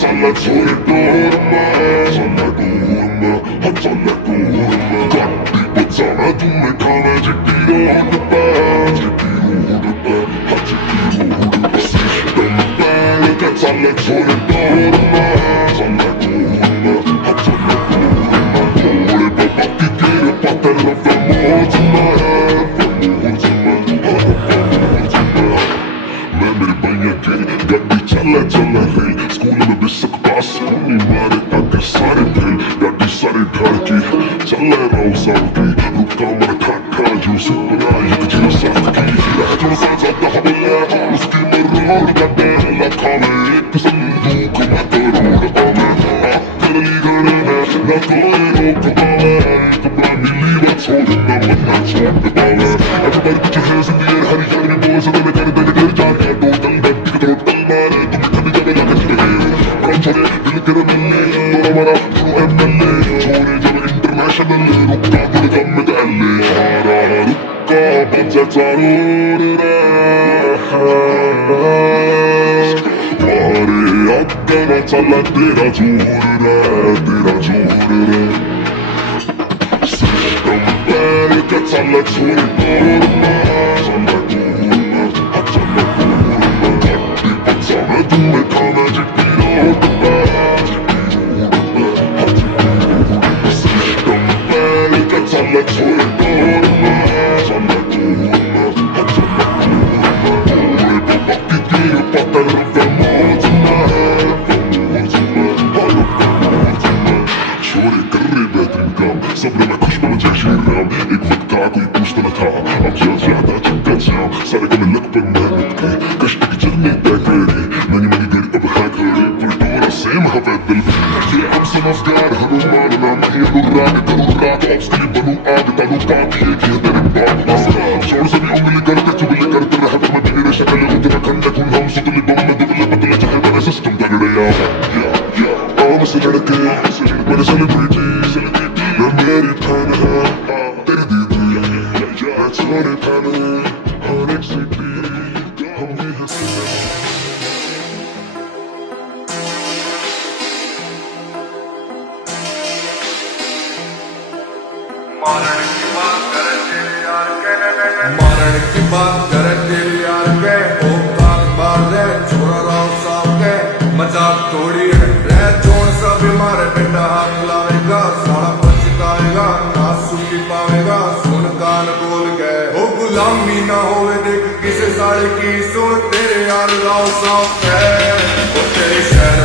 Alla sole dorma, alla dorma, alla dorma. Gatti pozzana tu me kame chitti road pa, chitti road pa, chitti road pa. System bell, that's alla sole dorma, alla dorma, alla dorma. Ore babatti tere patella famosma, famosma, famosma. मैं मेरे भैया के गड्डी चला चला रे school में बेशक पास कोनी मारे आगे सारे फेल गड्डी सारे घर की चला रहा सब की रुका मर ठाका जो सुपना एक जो साथ की जो साथ जाता हमला उसकी मरोड़ गड्डे लखा में एक संदूक में करोड़ आमे कर ली गड़े है ना कोई रोक पावे कपड़ा मिली बात छोड़ ना मन्ना छोड़ पावे everybody put your hands in the air हरी जान में बोल सदा में कर दे कर जान टोटल गड्डी का टोटल मारे तुम कभी कभी लगे चले ब्रांच छोड़े दिल कर मिलने तोरा मारा तू एमएलए छोड़े जब इंटरनेशनल रुका गुड़ कम में तले हारा रुका बच्चा चारों रे मारे अक्का चला तेरा जोर रे सिस्टम बैल का चला छोड़ तोड़ना चला तोड़ना चला तोड़ना गड्डी पचाना तू में खाना चिट्टी रोड पे सिस्टम बैल का चला छोड़ तोड़ना चला तोड़ना चला तोड़ना ओरे बाबा की तेरे पत्थर famosma छोरे कर रहे बेहतरीन काम सब में खुश बन जाए श्री राम एक वक्त का कोई पूछता न था अब ज्यादा चिंता जाम सारे को में लग पर मेहनत की कष्ट की जर्नी तय करी मैंने मेरी गड़ी अब है खड़ी पलटोरा सेम हवे दिल भी ये अब समझदार हनुमान नाम है अनुराग करूराग ऑब्स्टिल बनू आग तालू पाप ये की है तेरे बाप नस्कार छोड़ सभी उंगली करते चुगली करते रहे पर मैं बिगड़े शक्ल उतरा खंडे खून हम सुतली बम में दुबले पतले चाहे बने सिस्टम तगड़े या आम से लड़के मेरे सेलिब्रिटी मैं मेरी फैन है तेरी दीदी मैं छोरे फैन हर एक सिटी हम भी हंसते मारण की बात करे तेरे यार के ओ काक मार दे छोरा राव साहब के मजाक थोड़ी है रह जोन सा बीमार बेटा हाथ लाएगा सारा पछताएगा ना सुखी पावेगा सुन कान बोल गए ओ गुलामी ना होवे देख किसे साले की सुन तेरे यार राव साहब है ओ तेरे शहर